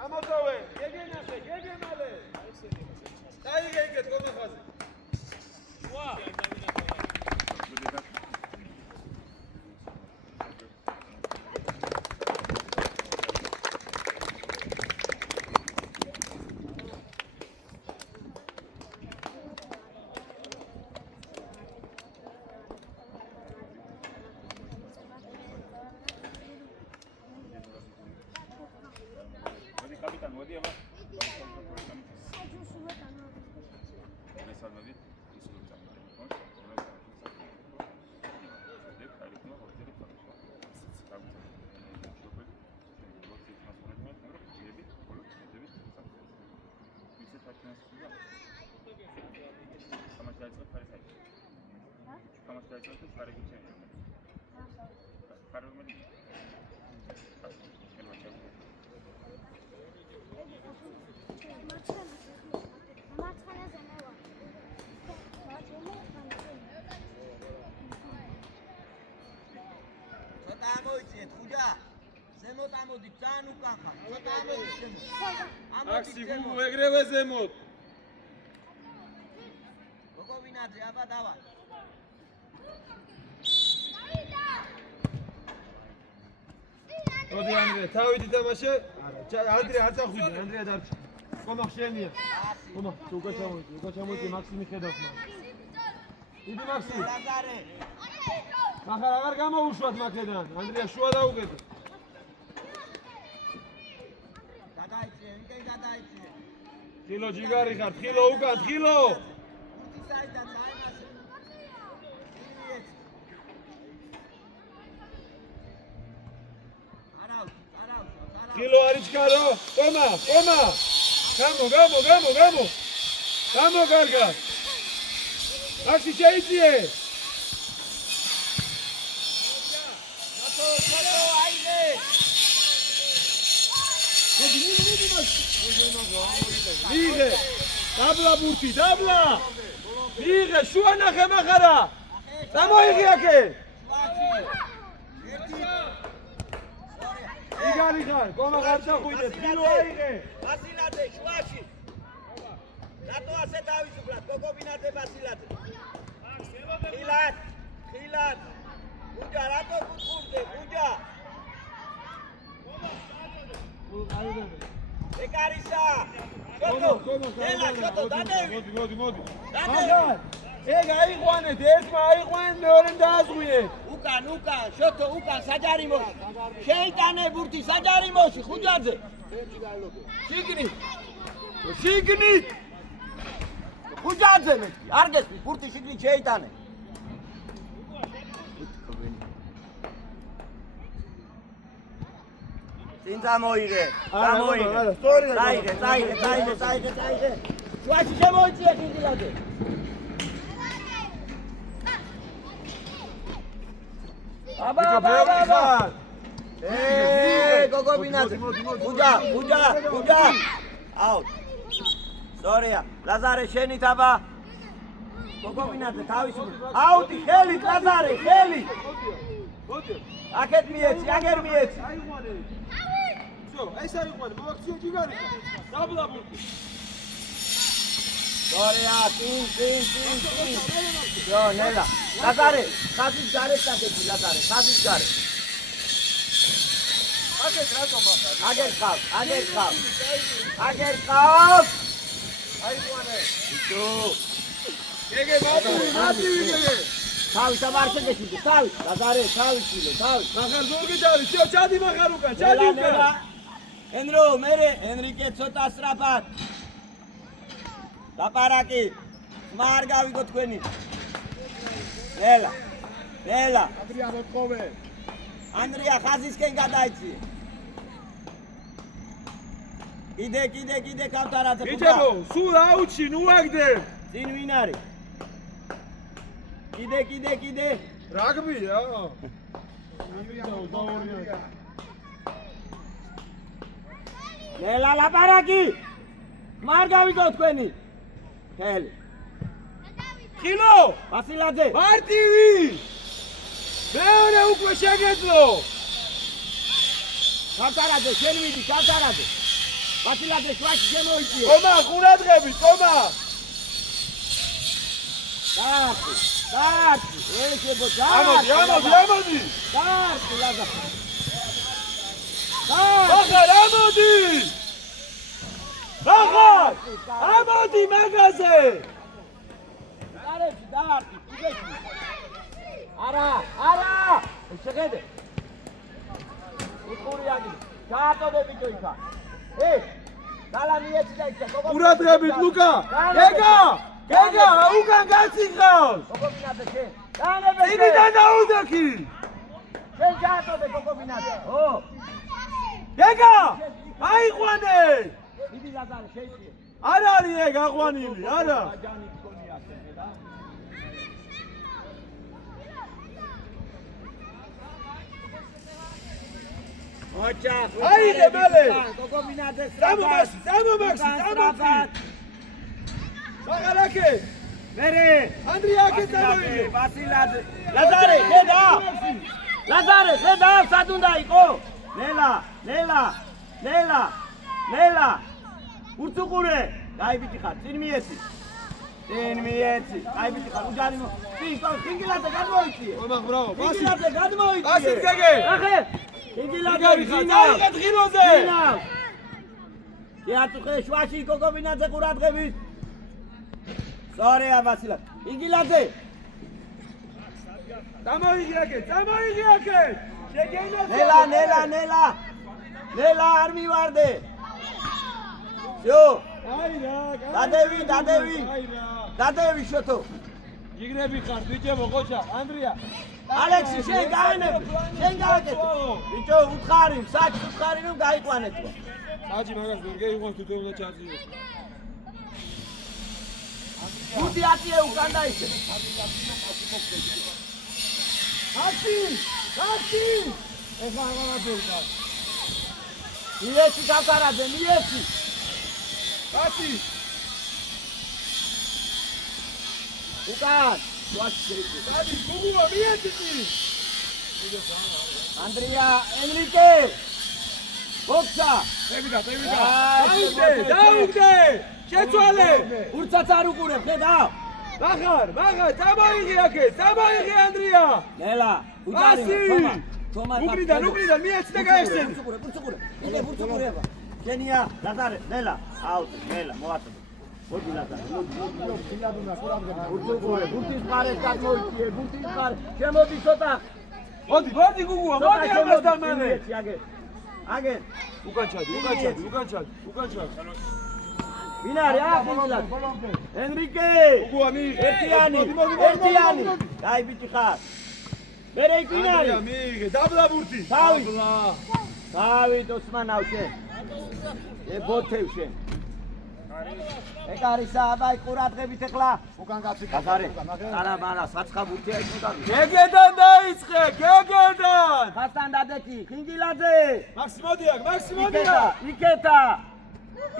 გამოსოვე, გეგენახე, გეგემალე. დაიგე იქეთ კომახაზე. ვა. Capitán, buen día, va. Maxi, bu egreve zemot. Gogovinadze, აბა დავა. მოდი ანდრია, თავით ითამაშე. არა, ანდრია არ წახვიდე, ანდრია დარჩა. კომახ შენია. კომახ, უკა ჩამოდი, მაქსი მიხედავს მას. დიდი მაქსი. ლაზარე. ახლა აღარ გამოუშვათ მაქედან. ანდრია შუა დაუგედო. გადაიწე, ვიკენ გადაიწე. ხილო ჯიგარი ხარ, ხილო უკან, ხილო. საიდან დაიმასე. ხილო არის გარო, ყომა. გამო კარგა. მაქსი შეიწიე. მათო, აიდე. მიიღე. დაბლა ბურთი, დაბლა. მიიღე, შუა ნახე მახარა. გამოიღე აქე. იგარი ხარ, ყომა არ წახვიდე, ხილო აიღე. ბასილაძე, შუაში. რატო ასე დავისუფლად, გოგობინაძე ბასილაძე. ხილად. გუჯა, რატო გუძღურდე, გუჯა. ეკარისა. მოდი. ეგ აიყვანეთ, ერთმა აიყვანეთ, მეორემ დააზღვიეთ. უკან, შოთო, უკან, საჯარიმოში. შეიტანე ბურთი საჯარიმოში, ხუჯაძე. შიგნით. ხუჯაძე მეტი, არ გესმის, ბურთი შიგნით შეიტანე. წინ წამოიღე. წაიღე. შუაში შემოიწიე ხინდილაძე. აბა. გოგობინაძე. გუჯა. აუტ. სორია, ლაზარე შენით აბა. გოგობინაძე თავისუფლად. აუტი, ხელით ლაზარე, ხელით. აქეთ მიეცი, აგერ მიეცი. ეს აიყვანე, მოვაქციო ჯიგარი ხარ. დაბლა ბურთი. სორია, წინ. ნელა. ლაზარე, ხაზის გარეთ დაგეჭი ლაზარე, ხაზის გარეთ. აქეთ რატო მახარ? აგერ ხავს. აიყვანე. იტო. ეგე მატივი. თავის აბარშეგეში, თავის. ლაზარე, თავის. მახარ ზოგი დავი, ჩადი მახარ უკან, ჩადი უკან. ენრო, მერე, ენრიკე ცოტა სწრაფად. ლაპარაკი. მარ გავიგო თქვენი. ნელა. ანდრია მოტყოვე. ანდრია ხაზისკენ გადაიწიე. კიდე კავთარაძე. იჯებო, სულ აუჩი, ნუ აგდე. წინ ვინ არის? კიდე. რაგბია? ნელა ლაპარაკი. მარ გავიგო თქვენი. ხელი. ხილო! ბასილაძე. მარტივი! მეორე უკვე შეგეძლო! კავთარაძე, შენ მიდი, კავთარაძე. ვასილაძე შვაში შემოიწიე. კომა, ყურადღებით, კომა. დაარტი, ეშებო ამოდი. დაარტი, ლაზარ. ბახარ, ამოდი მაგაზე. დაარტი, იგეჭი. არა, შეხედე. უყურიაგი, გაატოდე ბიჭო იქა. გალამიეცი და იქა. ყურადღებით, ლუკა. გეგა, უკან გაციხავს. კოკობინაძე შენ. დაანებე. წინიდან დაუდექი. შენ გაატოდე კოკობინაძე. ო. გეგა, აიყვანე. დიდი ლაზარე შეიძლება. არ არის ეგ აყვანილი, არა. აჯანი გქონია ასე და. ოჩა, აიღე მალე. კოკობინაძე. წამომაქსი. ბაღარაკე. მერე. ანდრიაკე წამოიღე. ვასილაძე. ლაზარე, ხედა, სად უნდა იყო? ნელა. ურთუყურე. კაი ბიჭი ხარ, წინ მიეცი. კაი ბიჭი ხარ, უჯარი მო. ხინგილაძე გადმოიწიე. კომა, ბრავო. ხინგილაძე გადმოიწიე. ბასით გეგე. ახე. ხინგილაძე დაიღე ღიროზე. შეაწუხე შვაში კოკობინაძე ყურადღებით. სწორია ვასილაძე. ხინგილაძე. წამოიღე აქე. შეგენაზე. ნელა არ მივარდე. შო. დადევი შოთო. იგრები ხარ, ბიჭებო, ყოჩა, ანდრია. ალექსი, შენ გაანებ. ბიჭო, უთხარი, საჭი უთხარი რომ გაიყვანეთ. საჭი მაგას ვერ გეიყვანს თვითონ და ჩაძიოს. 5-10 უკან დაიშე. აკი. ეხლა აღარაფერდა. მიეცი გაკარაძე, მიეცი. აკი. უკან. საჭი, გუგუა მიეცი. ანდრია, ენრიკე. ბოქსა. დაუგდე. შეცვალე. ურცაც არ უყურებ, ხედა. ბახარ, წამოიღე აქე, ანდრია. ნელა, უჯარი თომა. უკრიდან მიეცი და გაიხსენი. ურცუყურე. ურცუყურება. შენია, ლაზარე, ნელა, აუტ, მოაწოდე. მოდი ლაზარე, მოდი. ურცუყურე, ბურთის მხარეს გადმოიწიე, შემოდი ცოტა. მოდი გუგუა, მოდი ამასთან მანე. აგე. უკან ჩადი. ვინ არის? ხინგილაძე. ენრიკე. გუგუა მიიღე. ერთიანი. კაი ბიჭი ხარ. მერე იქ ვინ არის? მიიღე, დაბლაბურთი. დავით ოსმანავ შენ. ბოთევ შენ. ეგ არის აბაი ყურადღებით ეხლა. უკან გაციკა. არა, საცხა ბურთია იქ უნდა. გეგედან დაიწყე. ხასთან დადექი, ხინგილაძე. მაქსიმოდი.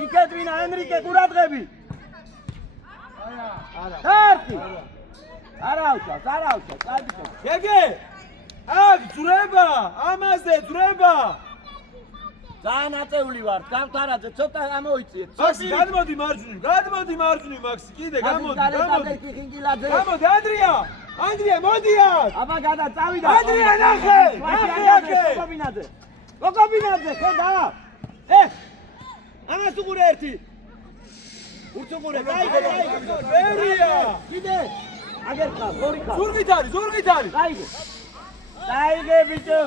იქეთ ვინა ენრიკე ყურადღები. დარტი. არა უშავს, კაი ბიჭო. გეგე. აქ ძრება, ამაზე ძრება. ძალიან აწეული ვარ, გამთარაძე, ცოტა ამოიწიეთ. მაქსი, გადმოდი მარჯვნივ, მაქსი, კიდე გამოდი. ხინგილაძე. გამოდი, ანდრია, მოდი აქ. აბა გადაწავიდა. ანდრია, ნახე აქე. კოკობინაძე, ხედა. ამას უყურე ერთი. ურცუყურე, გაიგე. ბერია. კიდე. აგერ ხარ, ორი ხარ. ზურგით არის. გაიგე ბიჭო.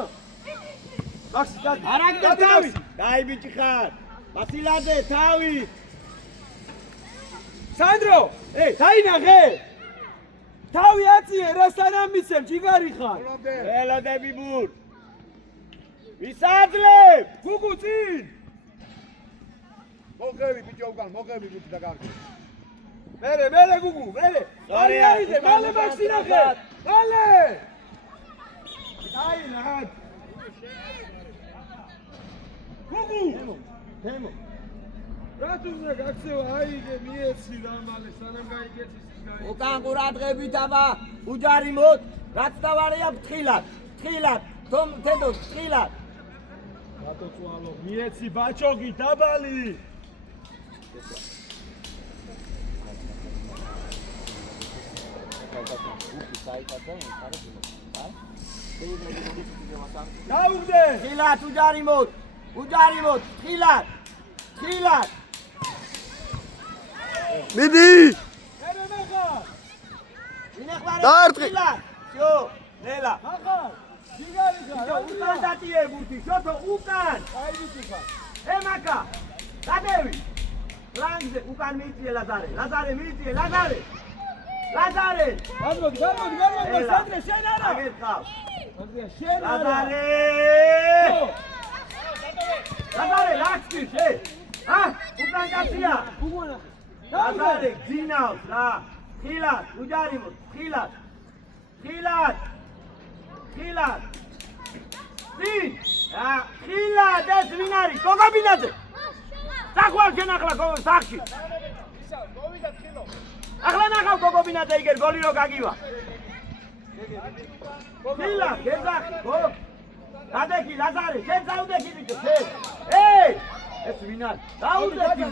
მაქსი, არ აგდებ თავი. გაი ბიჭი ხარ. ვასილაძე, თავი. სანდრო, დაინახე. თავი აწიე, რასთან ამიცემ, ჯიგარი ხარ. ელოდები ბურ. ვისაძლებ. გუგუ წინ. მოყევი ბიჭო უკან, და გარკვე. მერე გუგუ, აიღე, მალე მაქსი ნახე. მალე. დაინახე. გუგუ. თემო. რატო უნდა გაქცევა, აიღე, მიეცი და მალე სანამ გაიგეცი ის გაიგე. უკან ყურადღებით აბა, უჯარი მოდ, რაც დავარია ფთხილად. თომ თედო ფთხილად. რატოცვალო მიეცი ბაჭოგი დაბალი დაუგდე ხილათ უჯარიმოთ ხილათ მიდი დაარტყი შო ნელა ახალ ჯიგარი ხარ უკან დატიე გუთი შოთო უკან ემაკა დადევი ლანგზე უკან მიიწიე ლაზარე მიიწიე ლაზარე გამოდი სადრე შენ არა აგერხავ ადრია შენ არა ლაზარე ლაქსი შე უკან დატია ლაზარე ძინავს რა ხილათ უჯარიმოთ ხილათ ხილათ ეს ვინ არის გოგობინაძე საყვარ შენ ახლა სახში ახლა ნახავ გოგობინაძე იგერ გოლი რო გაგივა ხილათ გეძახი გო გადეკი ლაზარე შენ წაუდექი ბიჭო შენ ეს ვინ არის დაუდექი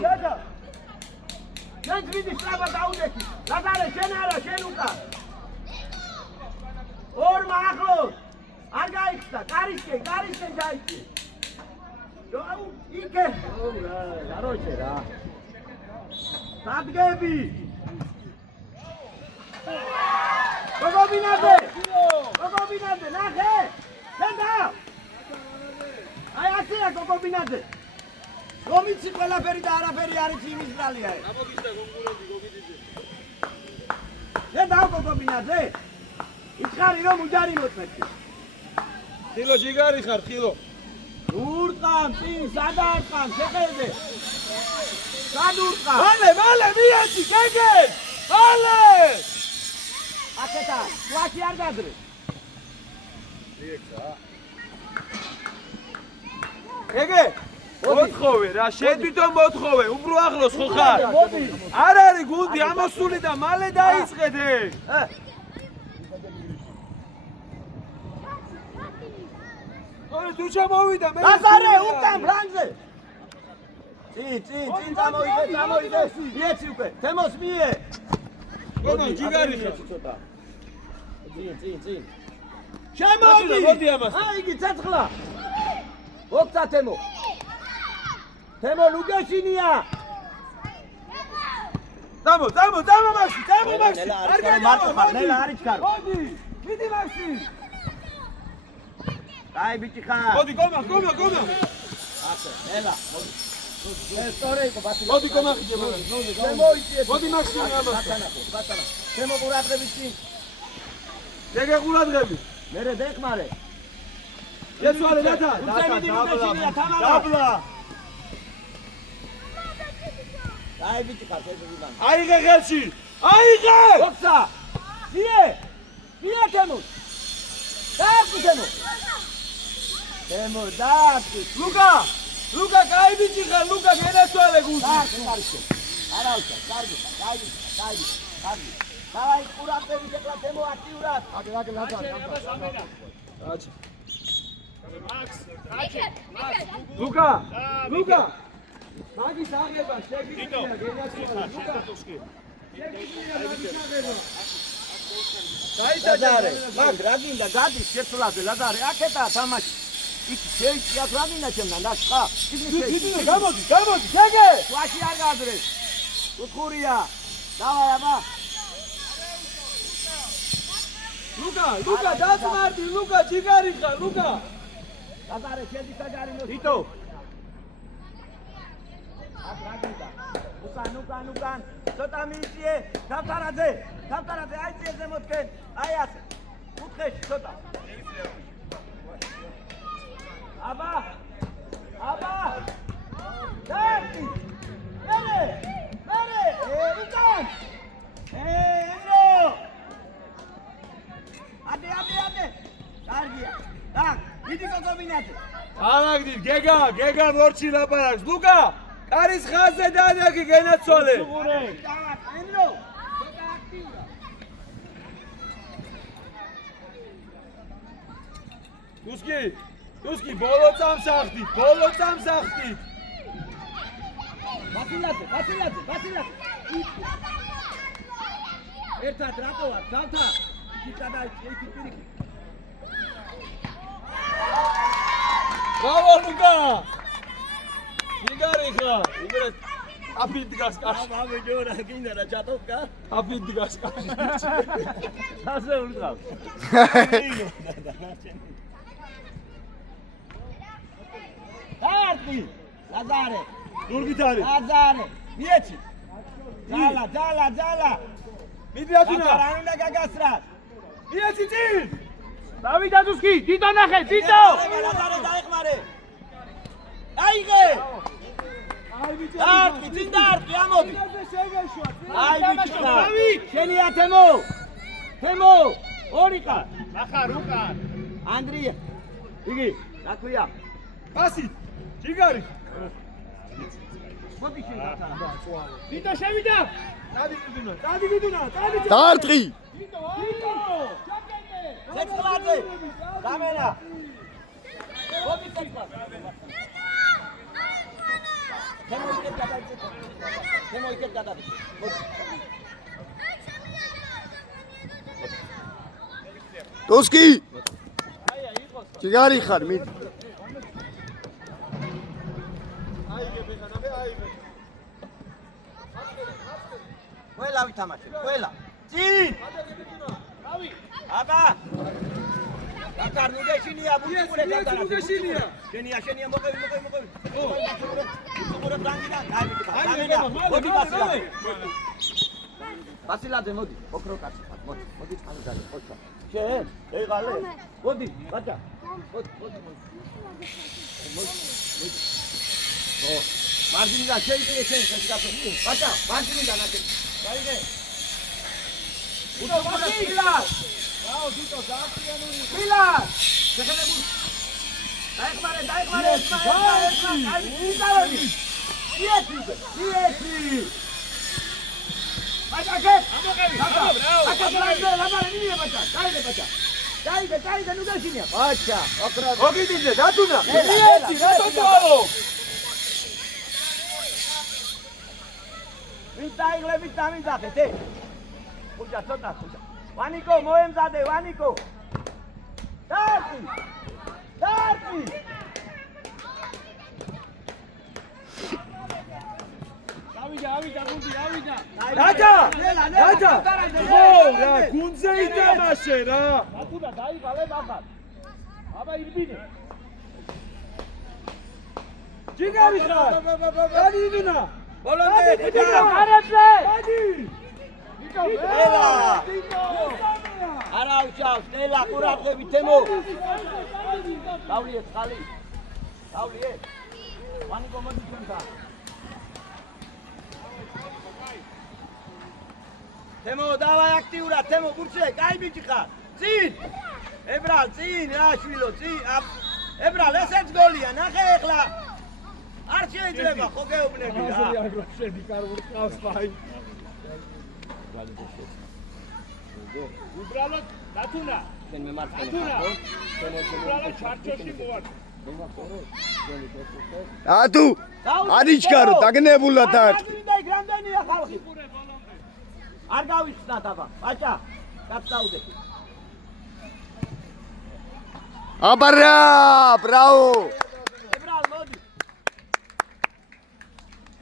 შენ ძვიდი სწრაფად დაუდექი ლაზარე შენ არა შენ უკან ორმა ახლოს არ გაიხსნა კარიშკენ დაიჭი აუ იკე რა როჭე რა დადგები გოგობინაძე ნახე შენ და აი ასეა გოგობინაძე რომიცი ყველაფერი და არაფერი არის იმის ბრალია გამოგიშდა გონგურები გოგიდიძე შენ და გოგობინაძე იხარი რომ უჯარიმოთ მეთქი ხილო ჯიგარი ხარ ხილო ურტყამ წინ სადარყამ შეხედე სადურყამ მალე მიეცი გეგე მალე აკეთა ვაში არ გადრე გეგე მოთხოვე რა შენ თვითონ მოთხოვე უფრო ახლოს ხო ხარ არ არის გუნდი ამოსული და მალე დაიწყედე ორი თუ ჩამოვიდა მე ლაზარე უკან ბრანზე წინ წამოიდე მიეცი უკვე თემოს მიე გონო ჯიგარი ხარ წინ შემოდი ამას აი იგი ცეცხლა ოქცა თემო ლუგეშინია დამო მაშინ არ გადავა ნელა არის ჩქარო მოდი მიდი მაშინ აი ბიჭი ხარ მოდი გომა აკე ნელა მოდი ეს სწორი იყო ბატონო მოდი გომა ხიჯე შემოიწიე მოდი მაშინ ამას ბატონო თემო ყურადღების წინ გეგე ყურადღები მერე დეხმარე ესვალე დათა დაბლა აი ბიჭი ხარ ეს ვიდან აიღე ხელში აიღე ოქცა მიე თემო დააკი ლუკა კაი ბიჭი ხარ ლუკა გენაცვალე გუთი არაუცა კარგი დავაი ყურადღები შეკლა თემო აქტიურად აკე ლაზარ აჩ ლუკა მაგის აღება შეგიძლია გენაცვალე ლუკა ლაზარე მაგ რა გინდა გადის შეცვლაზე ლაზარე აკეთა თამაში იქ შეიძლება რა გინდა ჩემთან დაშყა დიდი გამოდი შეგე ვაში არ გადრეს უთხურია დავაი აბა ლუკა დაწმარდი ლუკა ჯიგარი ხარ ლუკა ლაზარე შედი საჯარი მოსი თითო რა გინდა უკან ცოტა მიიწიე დავთარაძე აი ზემოთკენ აი ასე კუთხეში ცოტა აბა დაკი მერე უკან ენო ადე კარგია დაკ დიდი გოგობინაძე ალაგდი გეგა მორჩი ლაპარაკს ლუკა კარის ხაზზე დადაკი გენაცვალე ენო ცოტა აქტიურა გუსკი Tuski, bolo წამსახდით, bolo წამსახდით. Vasilate. ერთად რატო ვარ? დავთა. იქა და იქი პირიქით. Bravo, Luka! Jigari kha, ubrad apid gas karshi. Აბა ჯორა გინდა რა ჩატოვკა? Apid gas karshi. ასე ურყავ. დარტი. ლაზარე. Durgit ari. ლაზარე. მიეჩი. ძალა. Midi atuna. არ უნდა გაგასრა. Ietsi tin. დავიდა დუსკი, დიდო ნახე, დიდო! ლაზარე დაიხმარე. აიღე. დარტი, წინ დარტი, ამოდი. აი ბიჭო, შენია თემო, ორიკა. ნახარ, უკან. ანდრია. იგი, რა ქვია? Pasi. Jigari. მოდი შეგათა. დიდო შევიდა. Tadi giduna. დაარტყი ცეცხლაძე. გამენა. მოდი ცეცხლაძე. თემო იქეთ გადადი. ტუსკი ჯიგარი ხარ მიდი ყველა ვითამაშებ, ყველა. წინ! აბა! დაკარ ნუგეშინია, ბუჩურე დაკარ. ნუგეშინია. შენია, მოყევი. ბუჩურე ბრანგინა, გამენა. მოდი ბასილადე. ბასილადე მოდი, ოქრო კაცი ხარ, მოდი წყალი გარე, ხოჩა. შენ, ეღალე. მოდი, ბაჭა. მოდი. ო, მარჯინიდან შეიძლება შენ შეცდაფო. ბაჭა, მარჯინიდან აკეთე. გაიგე? უთო ფილას. რაო თვითო დაახიანული. ფილას. შეხებულ. დაიხმარე. იეთი. ბაჭა, ამოყევი, ამობრაო. ლაბარე ნიე ბაჭა. გაიგე, ნუ გაშინია. ბაჭა, ოქრო. Ogidide, datuna. იეთი, Rato dalo. ვიტაიღლებით დამიძახეთ, ხუჭა, ცოტა. ვანიკო, მოემზადე, ვანიკო. დარტი. ავიდა, გუნდი, ავიდა. Raja. Ხო, რა, გუნდზე ითამაშე რა. აკუდა დაიღალე ახალ. აბა ირბინე. Jigari kha. Tadi giduna. ბოლომდე, არებზე. ელა. არა უშავს, ელა, ყურადღები, თემო. დავლიე წყალი. ვანიკო მოდი ჩვენთან. თემო, დავაი აქტიურად, თემო, გურჩე, კაი ბიჭი ხარ. წინ. ებრალ, წინ, რა შვილო, წინ. ებრალ, ესეც გოლია, ნახე ეხლა. არ შეიძლება, ხო გეუბნები რა. Agro-shedi karvur qavs fai. უბრალოდ დათუნა. შენ მემარცხენე დათუნა. ხარ, უბრალოდ ჩარჩოში მოვალ. ატუ არიჩქარო დაგნებულა დაარტყი და გრანდენია ხალხი. არ გავიხსნათ აბა. ბაჭა, კაცაუდები. აბარა ბრავო ებრალ მოდი.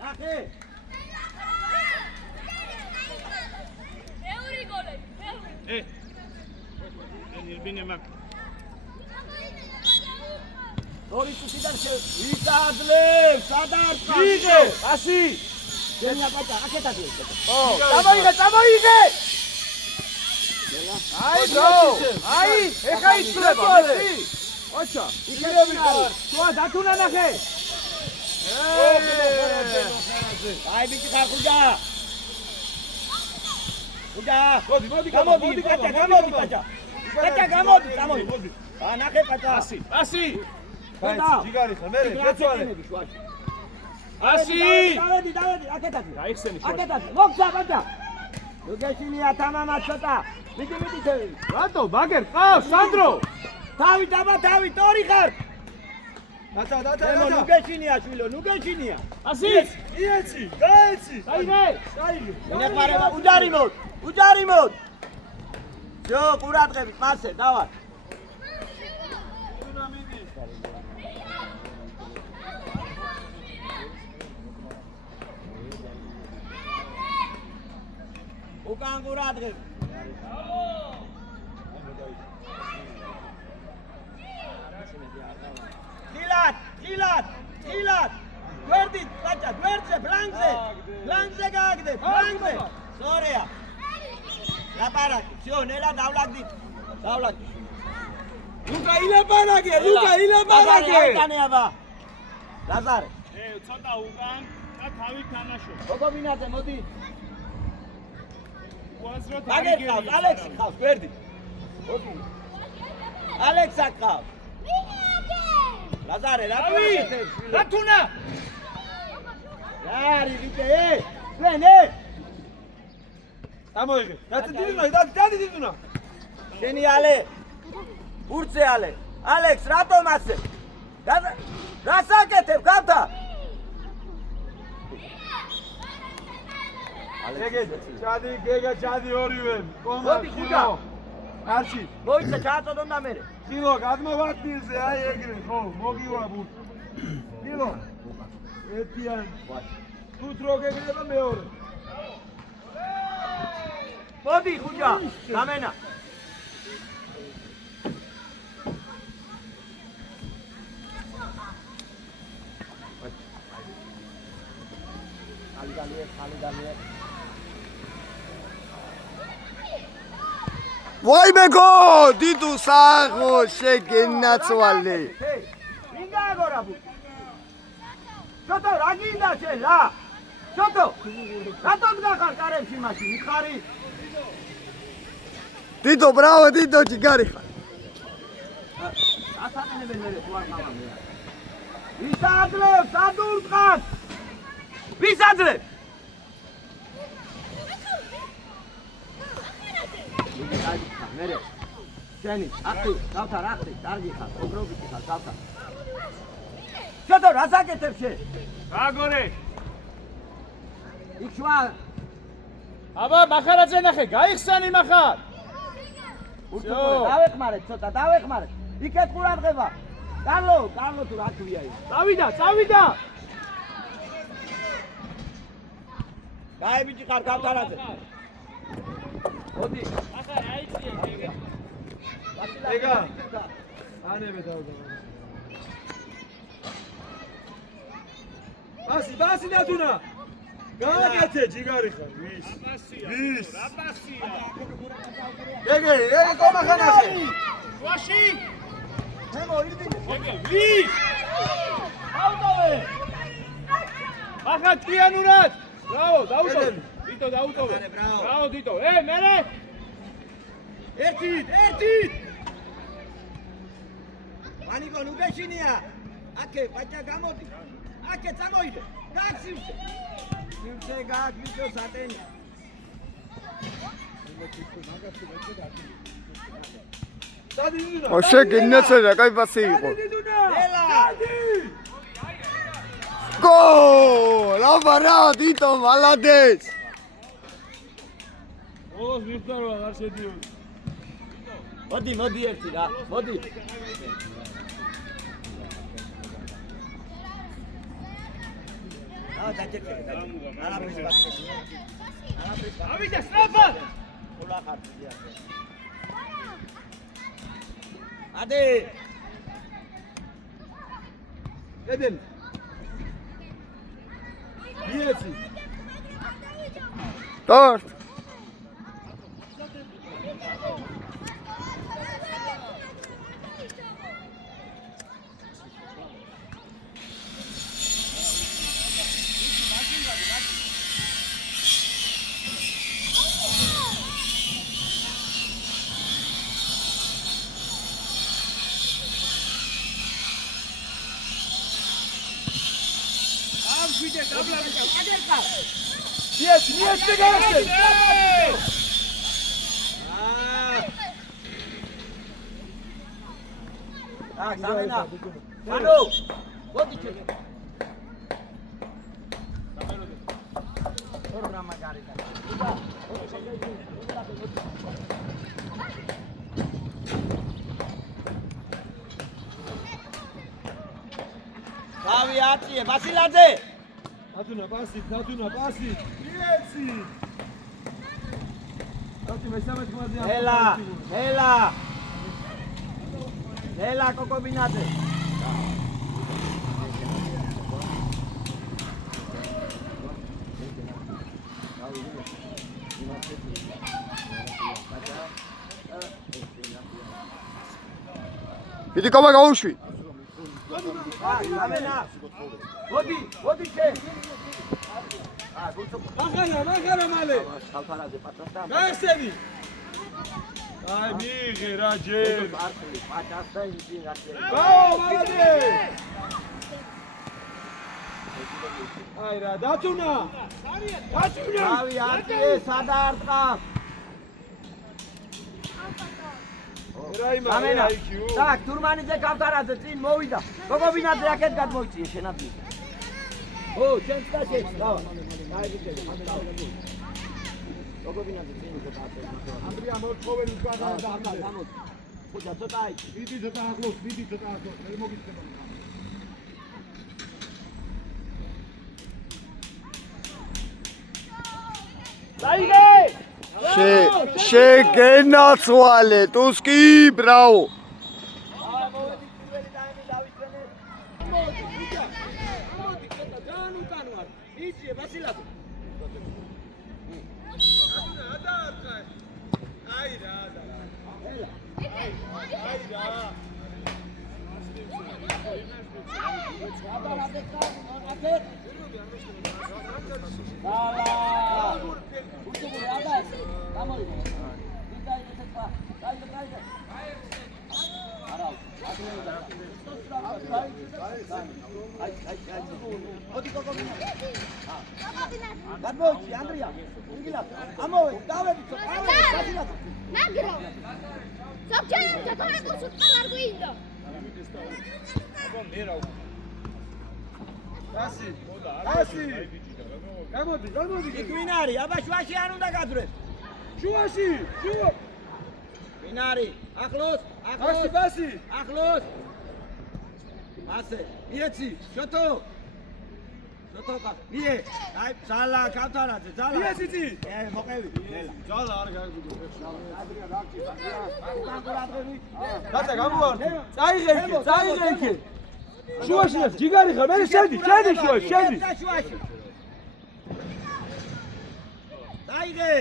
ნახე. ეური გოლი. ირბინე მაგ. ორი წუთიდან ვისადლებს, სადარწა. Ige, asi. შენია ბაჭა, აკეთად ის. Წამოიღე. Ai, bro. Ai, ეხა იცლება. Ოჩა, იგრები ხარ. შუა დათუნა ნახე. აი ბიჭი ხარ ხუჯა. მოდი, გამოდი, ბაჭა. ბაჭა გამოდი, წამოდი. ნახე ბაჭა. ასი. Jigari kha, mere, შეცვალე. დავედი, აკეთად. გაიხსენი შუა. აკეთად. მოგცა ბაჭა. ნუგეშინია თამამა ცოტა. მიდი შევი. Rato, bagger, qavs, Sandro. თავი, ორი ხარ. და თემო ნუ გეჩინია შვილო ნუ გეჩინია ასი იეცი გაეცი საიმე საიგი ნეხმარება უჯარი მოდ ჯო ყურადღებით მასე დავა უკან ყურადღებით ხილად გვერდით ბაჭა გვერდზე ფლანგზე გააგდე ფლანგზე სწორია ლაპარაკი всё ნელა დავლაგდით ლუკა ილაპარაკე აიტანეაბა ლაზარე ცოტა უკან და თავი თამაშო გოგომინაძე მოდი უაზრო მაგერხავს ალექსი ხავს გვერდით მოდი ალექსა ხავს ლაზარე რა რათუნა არი ვიდე ვენე ამოიღე დადი დიდუნა შენი ალე ურცე ალე ალექს რატომ ასე რასაკეთებ გავთა გეგა ჩადი ორივე მოდი ხუჯა არჩი მოიცა ჩააწოდონ და მერე კილო გადმოვარდნილზე აი ეგრე ხო მოგივა ბურთ კილო ერთიან თუ დრო გეგება მეორე მოდი ხუჯა გამენა ხალი ვაი მეგო დიდუ საღო შეგენაცვალე ინგა გორაბუ შოტო რა გინდა შენ რა შოტო რატომ გახარ კარებში მაშინ მიხარი დიდო ბრავო დიდო ჯიგარი ხარ ასაყენებენ მერე თუ არ ხავამე ვის აძლევს ადურწყას ვის აძლევს მერე შენი აქტი დავთარ აქტი კარგი ხარ ობრობითი ხარ დავთარ შეტო რას აკეთებ შენ გაგორე იქ შვა აბა მახარაძე ნახე გაიხსენი მახარ დავეხმარეთ ცოტა დავეხმარეთ იქეთ ყურადღება კარლო თუ რა ქვია ის წავიდა გაებიჭი ხარ გავთარაძე მოდი ახლა აიწია ეგა ანებე დავდა ბასი დათუნა გააკეთე ჯიგარი ხარ ვის რა პასია ეგე კომახანახე ვაში თემო ირდი ეგე ვის ავტოვე ახლა ტიანურად ბრავო დაუტოვე დიტო დაუტოვე ბრავო დიტო მერე ერთით მანიკო ნუ გეშინია აკე ბაჭა გამოდი აკე წამოიდე გააქსივსე სიმსე გააქვისო სატენი დადი დიდუნა ო შეგენაცვალე კაი პასი იყო ელა გო ლაბარა დიდო მალადეს ოს მიხდარვა არ შედიოდი მოდი ერთი რა მოდი დაჭერე არაფრის ბაქში ავიდა სტრაფა ხოლა ხარდია ადე ედენ იეცი დორ იეცი გააკეთე აქ სამენა. ანუ მოდი ჩეკე. ორ მაგარი და. დავი აწიე ბასილაძე. ნათუნა პასი. იეცი. აკი მესამე ხმაზე. ელა კოკობინაძე. მიდი კობა გაუშვი. ამენა. მოდი შე. მაგარა მალე. ხალხარაზე პატრასთან. გაესწევი. აი მიიღე რა ჯერ. პატრასთან იძი რა. გაო მალადე. აი რა დათუნა. დავი აწიე სადარტყა. ამენა. так, თურმანიძე კავთარაძე წინ მოვიდა. კოკობინაძე აქეთ გადმოიწიე შენადმი. ო, შენ წაშეც, დავა. დაიბიჭე. კოკობინაძე წინ გაკეთე. ანდრია მოწოვენ უკვე და გამო. ხუჭა ცოტა აი. დიდი ცოტა ახლოს, მე მოგიწევ. დაიგე! შეგენაცვალე, ტუსკი, ბრავო. გადმოიწი ანდრია იგილა ამოვე დავები მაგრო სოფჩენ გათორეკოს უწყალ არ გვინდა პასი. გამოდი. იქ ვინ არის? აბა შუაში არ უნდა გადვრეს. შუაში. ვინ არის? ახლოს. ბასი. ახლოს. ასე. იეცი, შოთო. მie. აი, ძალა, კავთარაძე, ძალა. იეცი. მოყევი. ძალა არ გაიგო. ანდრია დაგჭირ. დაცა გამოვარდი. წაიღე იქე. შუაში ეს ჯიგარი ხარ, მე შედი შუაში. დაიღე.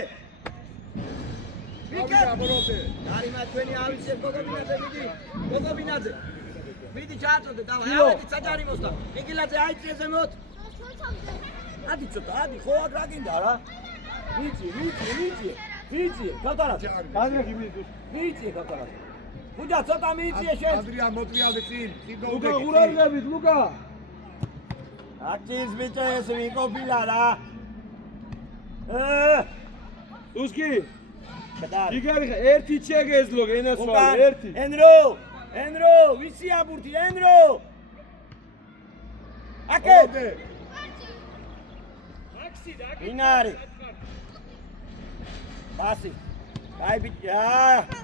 ვიკეთ. გარიმა თქვენი ავიცე კოკობინაძე მიდი. კოკობინაძე. მიდი ჩააწოდე და ავედი საჯარი მოსდა. იგილაძე აიწიე ზემოთ. ადი ცოტა, ხო აქ რა გინდა რა? მიიწიე, კავთარაძე. განრეგი მიიწიე. მიიწიე კავთარაძე. ხუჯა ცოტა მიიწიე შენ. ანდრია მოტრიალე წინ ლუკა გურალდებით, ლუკა. აკის ბიჭო ეს ვინ ყოფილა რა? უსკი. ბედა. ჯიგარი ხარ, ერთი ჩეგეზლო ენასვალი, ერთი. ენრო, ვისი აბურთი, ენრო. აკეთ. ინარი. ბასი. აი ბიჭო,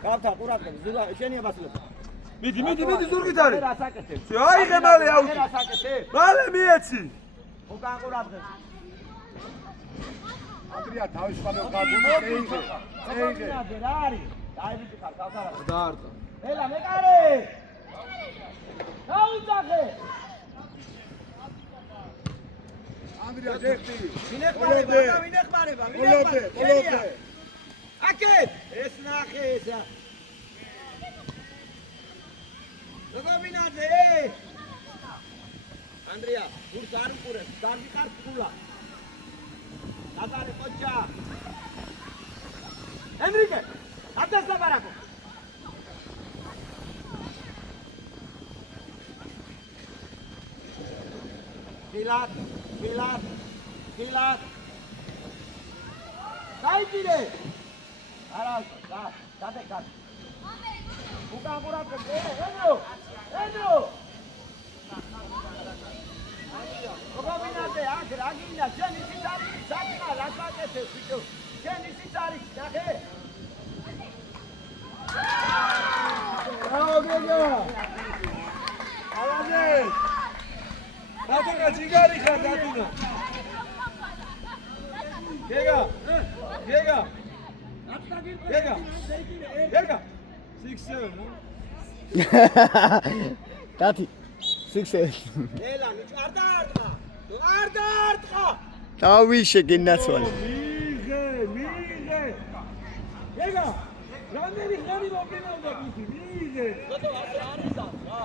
კავთა ყურადღება, ზურა, შენია ბასილო. მიდი ზურგით არის. რა საკეთებ? აიღე მალე აუტი. რა საკეთებ? მალე მიეცი. უკან ყურადღება. ანდრია თავისუფალო გადმოიღე. კოკობინაძე რა არის? დაიბიჭე ხარ კავთარაძე. დაარტყა. ელა მეკარე. დაუძახე. ანდრია ჯერტი. მინეხმარება. მოლოდე. აკეთ. ეს ნახე ესა. კოკობინაძე. ანდრია, გურს არ უყურებს, დაგიყარ ფულა. ნატარე კოჩა. ენრიკე, ათას ლაპარაკო. ფილად. დაიჭირე. არა, დადეკა. უკან ყურადღება, ენდრო გოგობინაზე აქ რა გინდა შენ ისიც არის საქმე რა გაკეთებ ბიჭო შენ ისიც არის ნახე Bravo, Gega! Alane! Datuna, jigari khar, Datuna! Gega! Gega! Gega! Gega! 6-7, no? Tati. 6-7. ელა ნიჭ არ დაარტყა დავიშე გენაცვალე. Mige! Gega! Რამდენი ხანი მოგინავდა გუთი? მიგე! ბატო ასე არის და რა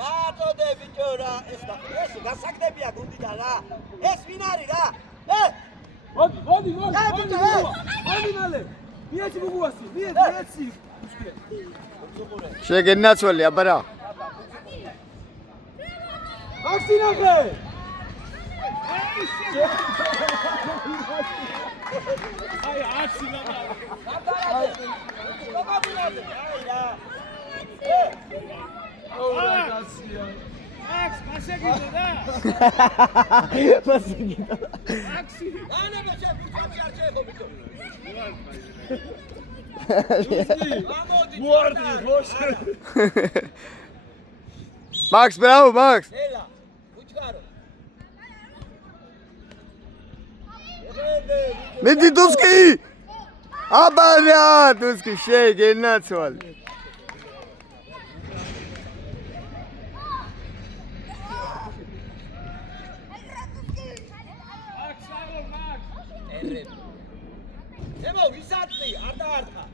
გაწოდე ბიჭო რა ეს გასაგდებია გუნდიდან რა ეს ვინ არის რა მოდი მალე მიეცი გუგუასი მიეცი შეგენაცვალე აბარა. მაქსინახე აი აცინახე გოგობინაზე აი რა ოღონდ Max, მასეგიდო და? მასეგიდო. მაქსი. ანება შე ბიჭი არ შეეხო ბიჭო. მუარდი ხოშე. Max, bravo, Max. ელა, უჩქარო. მიდი დუსკი. აბარა, დუსკი შეგენაცვალე. ემო ვისაწი არ დაარტყა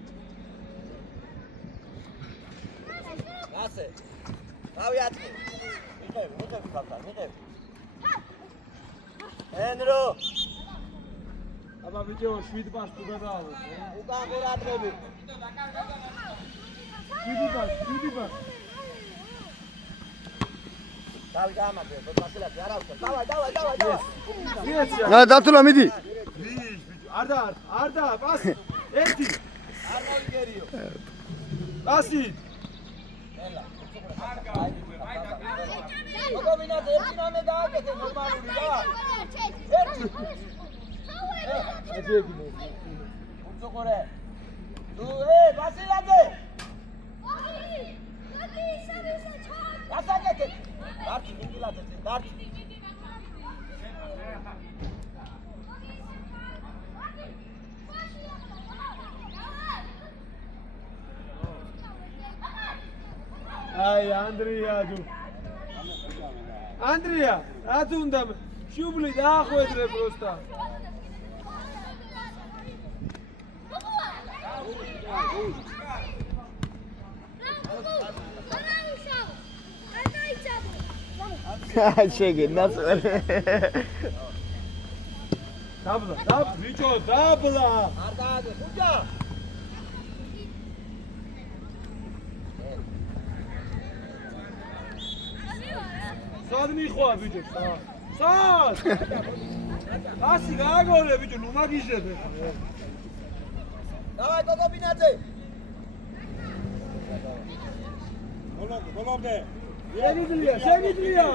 ასე თავი ატყი მიყევი ბაბა მიყევი ენდრო აბა ბიჭო 7 პას თუ გადაავალ უკან ყურადღები 7 პას თავი გამაგრე ბასილაკი არ ავწევ დავა მიეცი და დათულა მიდი. არ და პასი ერთი არ მოგერიო პასი ელა გოგობინაზე ერთი ნამე გააკეთე ნორმალური რა ერთი უცოყორე თუ ბასილაკი გასაკეთე დარტი მინგილაძე დარტი აი ანდრია ჯუ ანდრია რა თუნდა შუბლი დაახვედრე პროსტა შეგენაცვალე. დაბლა ბიჭო დაბლა არ დააგე ხუჭა სად მიხვა ბიჭო სად ასი გააგორე ბიჭო ნუ მაგიჟებ დავაი გოგობინაძე ბოლომდე შეგიძლია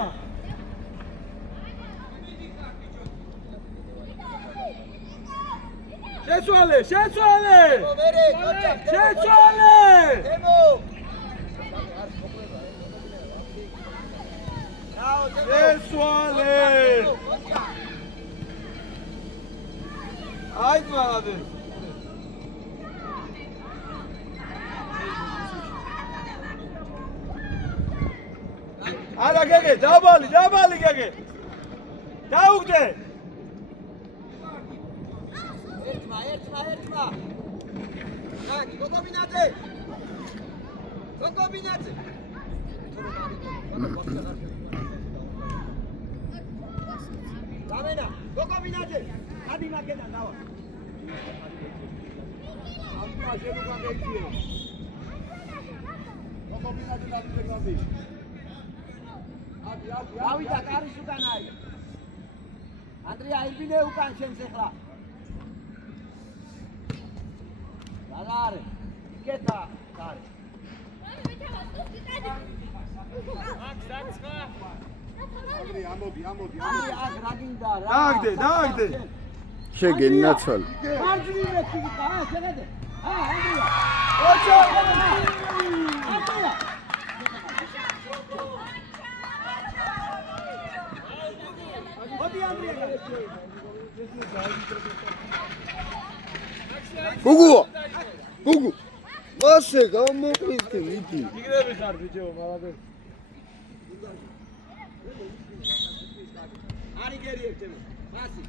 შეცვალე ვერე კოჭა შეცვალე დემო რაო დემო შეცვალე აი მაგადე არა გეგე დაბალი გეგე დაუგდე ერთმა აი გოგობინაძე დამენა გოგობინაძე ადი მაგედა დავა ამბია შეგუგან გექიო გოგობინაძე დაგვიგები გავიდა კარის უკან აი. ანდრია იბინე უკან შენს ახლა. ლაზარე. იქეთა კარი. ანდრია ამოდი აქ რა გინდა რა? დააგდე. შეგენაცვალე. მარჯვნივე ხიკა, შეგადე. ანდრია. ოჩო. ანდრია. მოდი ანდრია. გუგუ მასე გამოყრიფე ვიდი იგრები ხარ ბიჭო მაგალითად არი გერიებთ ემო მასი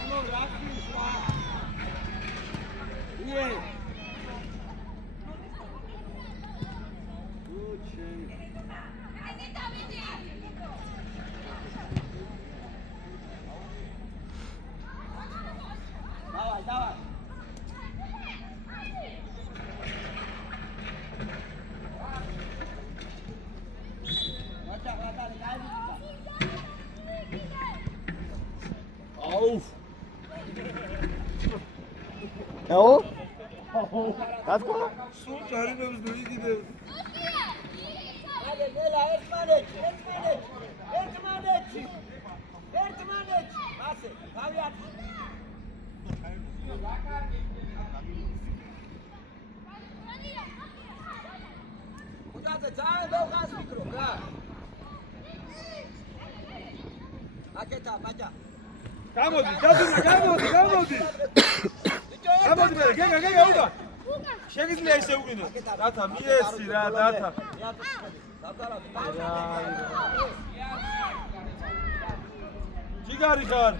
ემო რაკის რა იე უჩე давай აუ დათქვა სულ ჯარიმებს მიიგიდე Ale, Nela, ერთმანეთში. ასე, გავიარეთ. უდაზე ძალიან ბევრს ვფიქრობ რა. აკეთა, ბაჭა. გამოდი, დადუნა, გამოდი. გამოდი მე, გეგა უკან. შეგიძლია ისე უგინო. დათა, მიესი რა, დათა. ჯიგარი ხარ.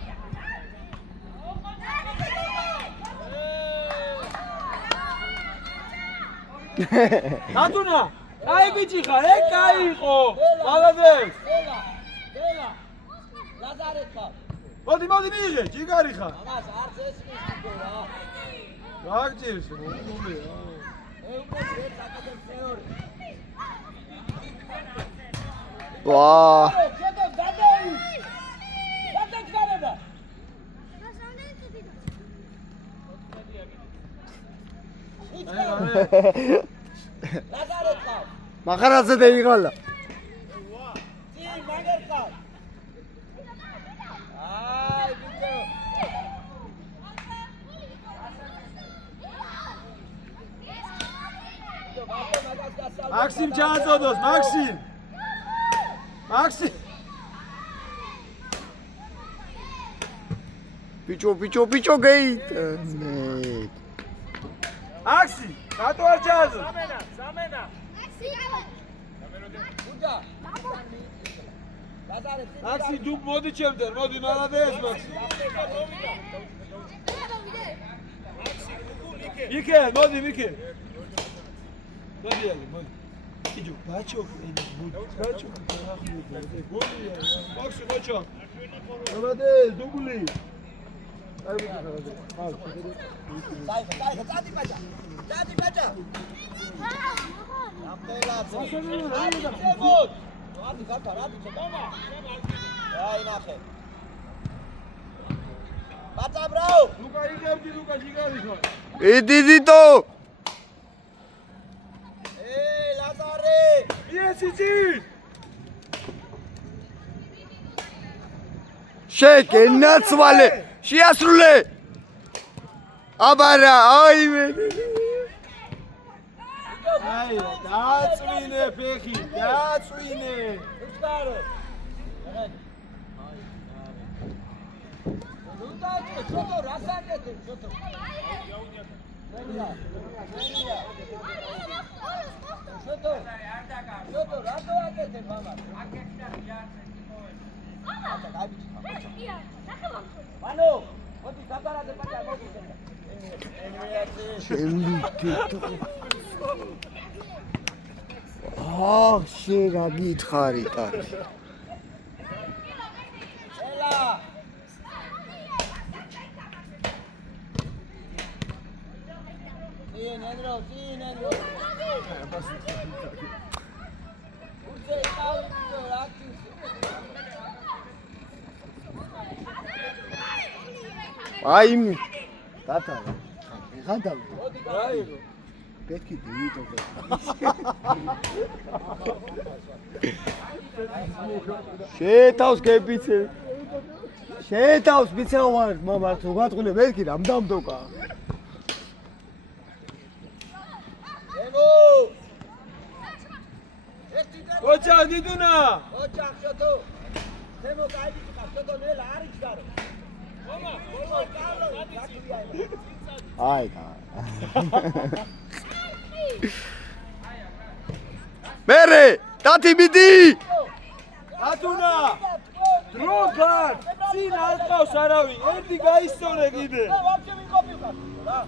დადუნა, აი ბიჭი ხარ, კაი იყო. მალადეს. დელა. ლაზარეთ ხარ. მოდი მიიღე, ჯიგარი ხარ. ამას არც ეს მისგო რა. რა გჭირს, მომულია. ეუკრეთ აკეთებ თეორი. ვა ჩეთო გადაი. გადაჭარება. ლაზარეთ ხარ. მახარაძე დაიღალა ჭი მაგერ ხარ. აი ბიჭო. მაქსიმ ჩააწოდოს, მაქსიმ. ბიჭო გეიტანე აქსი, რატო არ ჩააწოდ? სამენა. უჯა. ლაზარეთ. აქსი, დუ მოდი ჩემთან, მოდი მალადეს მაქსი. იქე, მოდი. მოდი ალი, მოდი. იჯო, ბაჩო, ბაჩო, გოლია, მაქსი ბაჩო. მალადეს, დუგული. აი ბიჭო, ხარ. დაიხა, დადი ბაჭა. აპელაცი. აბიცებოდ. ადი გაკა, ჩატომა. აი ნახე. ბაჭა ბრაო. ლუკა იღებდი, ლუკა ჯიგარი ხო? იდიდიტო ლაზარე. მიესიჭი. შეგენაცვალე შეასრულე აბარა აი მე აი, დააწვინე ფეხი, დააწვინე. უჩქარო. ჩოტო რასაკეთებ ჩოტო. ჩოტო რატო აკეთებ ამას? მანო, მოდი გაგარაზე პაჭა მოდი. შე რა გითხარი ტარი ელა ნენრო უცე თავი რა აიმი. ტატა. ეხანდა. რაიღო. პეთქი დივიტო. შეეთავს გებიცე. შეეთავს ბიცევარ მამარ თუ გატყული მეთქი რამდამდოკა. ოჩა დიდუნა. ოჩა ხშოტო. თემო გაიჭი ხშოტო ნელა არის გარო. მამა, ბოლო კარლო, დაკვრია. აი და. მერე, დათი მიდი. ატუნა. დრო გარ. წინ არ ყავს არავინ. ერთი გაისწორე კიდე. ვაფშე ვიკოპი ხარ. რა.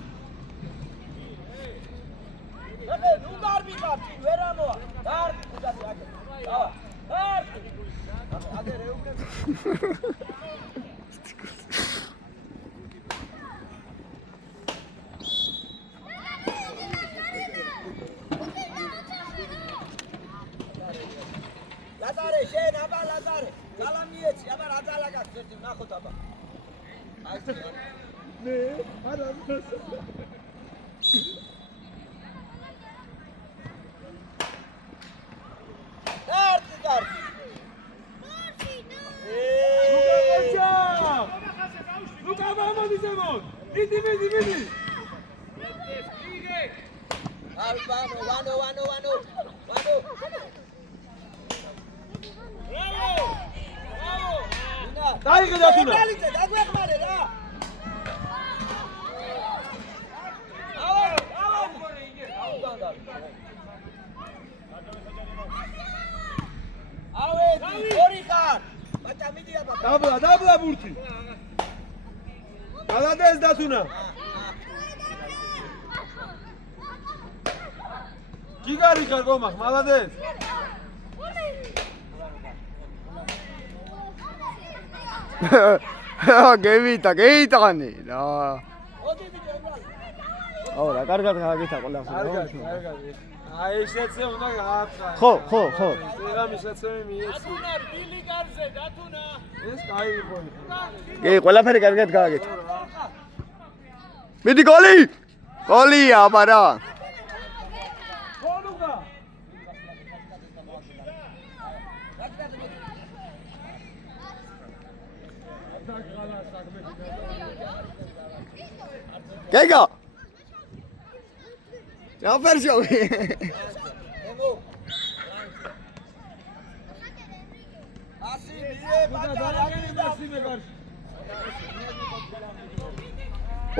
ეხე ნუ გარბი ხარ, ვერ ამოა. გარბი ხარ, აკე. დავა. გარბი. აკე რეუგნე. ლაზარე, შენ აბა ლაზარე. სალამიეცი, აბა რა ძალა გაქვს ერთი ნახოთ აბა. აი ეს. მე არა გარბი, გარბი. ოჩა. ლუკა მამა ზემოთ. მიდი. აი ვანო. დაიღე დათუნა. დალიძე, დაგვეხმარე რა. ავა. ავე, ორი ხარ. ბაჭა მიდი აბა. დაბლა ბურთი. გალადეს დათუნა. გიგარი ხარ გომახ, მალადეს. გეიტანი რა. ოდი მიდი აბა. აუ რა კარგად გააგეთა ყველას. კარგად. აი ესეც უნდა გააცხა. ხო. რამისაცემი მიეცი. დათუნა რბილი გარზე, დათუნა. ეს კაი იყო. კი, ყველაფერი კარგად გააგეთა. მიდი გოლი! გოლია, აბა რა. გოლუკა. გეგა. ჯაფერშოვი. ემო. ასი მიდე ბაჭა რა გინდა?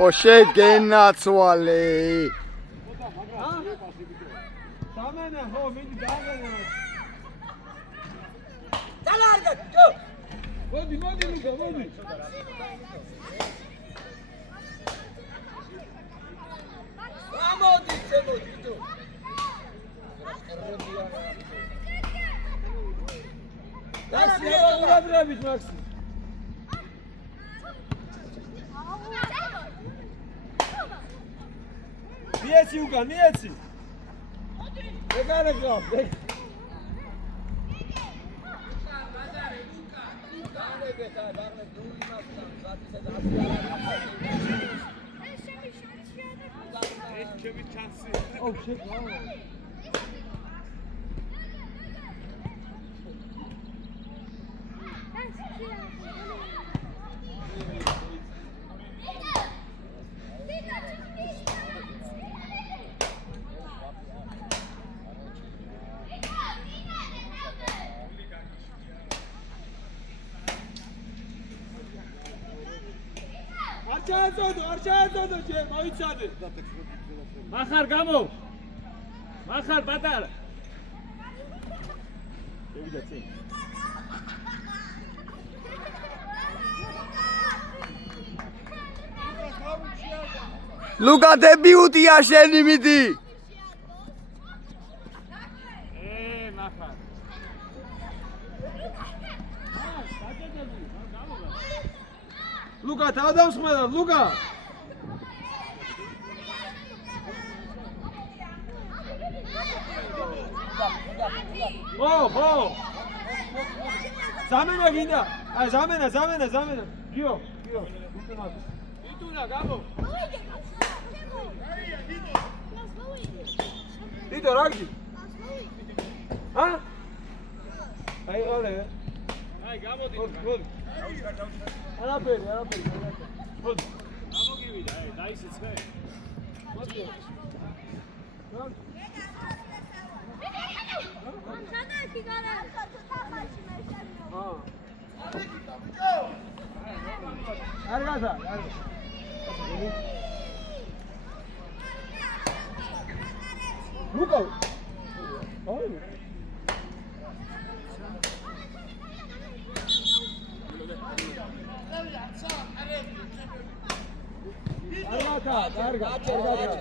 ოშე გენაცვალე. დამენა ხო მიდი დამენა. დალარგა, ჯო. მოდი ლუკა, მოდი. ამოდი, შემოდი, ჯო. დასი აღუბრების მაქსი. მიეცი უკან, მიეცი. ეგარეკა. არ შეეწოდო, მოიცადე. მახარ გამო. მახარ პატარა. შევიდა წინ. ლუკა დებიუტია შენი მიდი. მახარ. ლუკა თავდამსხმელა, ლუკა. ხო. ზამენა გინდა. აი ზამენა. გიო. იტუნა გამო. Dito, Raggi. Ha? Ai, ole. აი გამოდი. Hod. Araperi. Hod. გამოგივიდა, აი დაისიცხე. Argata. Luca. Oh. Argata.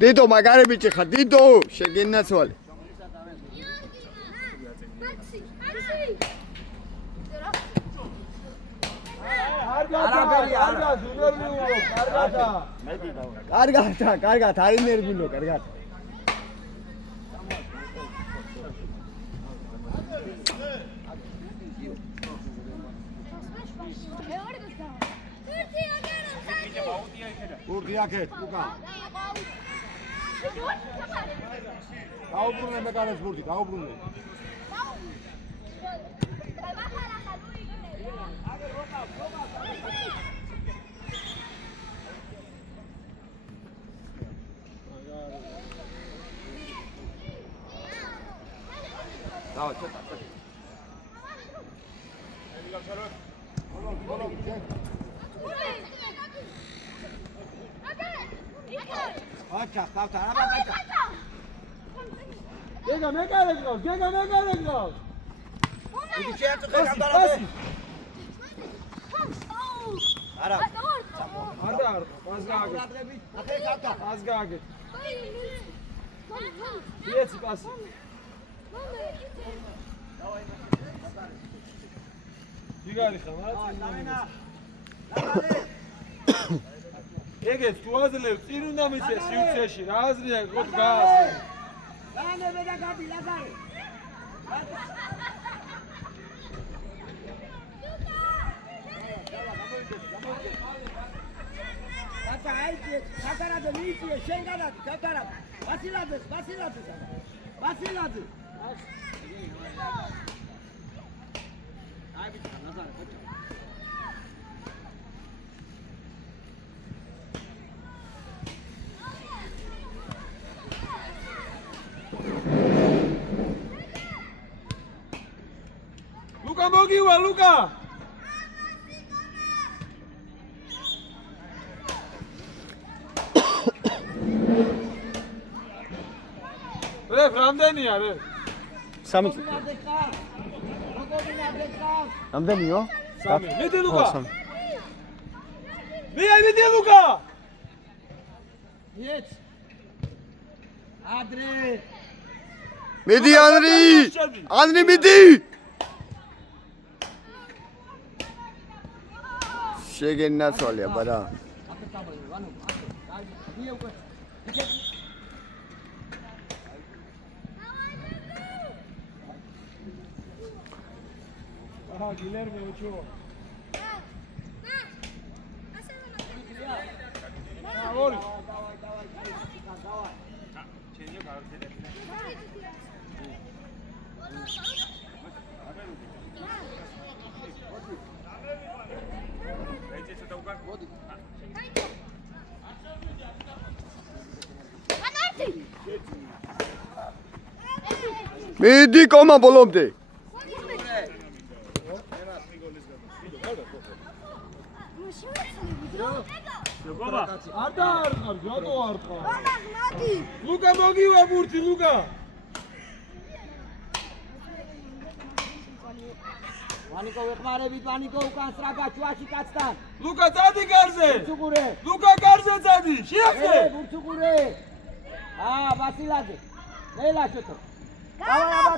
დიდო მაგარი ბიჭი ხარ, დიდო, შეგენაცვალე. კარგად, არის ნერვიულო, კარგად. გურდი აქეთ, ლუკა. დაუბრუნე მეკარეს გურდი, დაუბრუნე. Давай, что так? აჩა, ხავთა, აბა აჩა. Gega, მეკარეს გავს. იგი შეაწუხე გამბარაზე. არა. არ, პას გააგეთ. ახე ხავთა. პას გააგეთ. იეცი პასი. იგარი ხარ, დავენა. ეგეც თუ აძლევ, წინ უნდა მიცეს სიუცეში, რა აზრია, გოდ გაასე. ლანე და გადი ლაზარე. აკა აიჭი, კატარადო მიიწიე, შენ გადადი, კატარადო. ვასილაძე. ვასილაძე. აი ბიჭა, ლაზარე, ბიჭა. Luca მოგივა, Luca. რე, რამდენია რე? 3 წუთი. რამდენიო? 3. მიდი Luca. 3. მიდი Luca. იეც. ადრე. მიდი ანრი მიდი. შეგენაცვალე აბა რა. Aha, Guilherme, ocho. Ori. მიდი კომა ბოლომდე. Luca მოგივა ბურთი, Luca. ვანიკო ვეხმარებით, ვანიკო უკან სრაგა ჩუაში კაცთან. Luca წადი გარზე. ბურცუგურე. Luca გარზე წადი. შეახზე. ბურცუგურე. ვასილაძე. ელაშოთო. დავა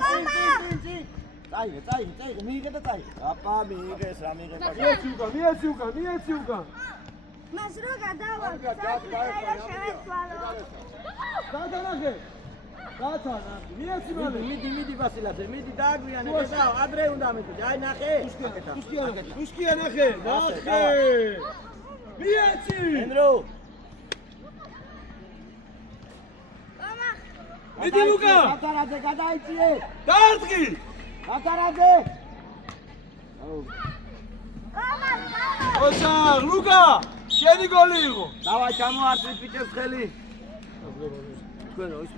წინ. წაიღე, მიიღე და წაიღე. აპა მიიღეს, რა მიიღება. მიეცი უკან. მას რო გადავალ, საერთოდ შევეცვალო. გადანახე. გაცა ნახე მიეცი მალე მიდი ბასილაძე, მიდი დააგვიანე, ხედავ, ადრე უნდა მეთქე. აი ნახე. უსკია ნახე მიეცი ენრო. მიდი ლუკა გატარაძე გადაიწიე. დაარტყი გატარაძე. ოცა ლუკა შენი გოლი იყო დავა ჩამოართვით ბიჭებს ხელი. თქვენ რო ის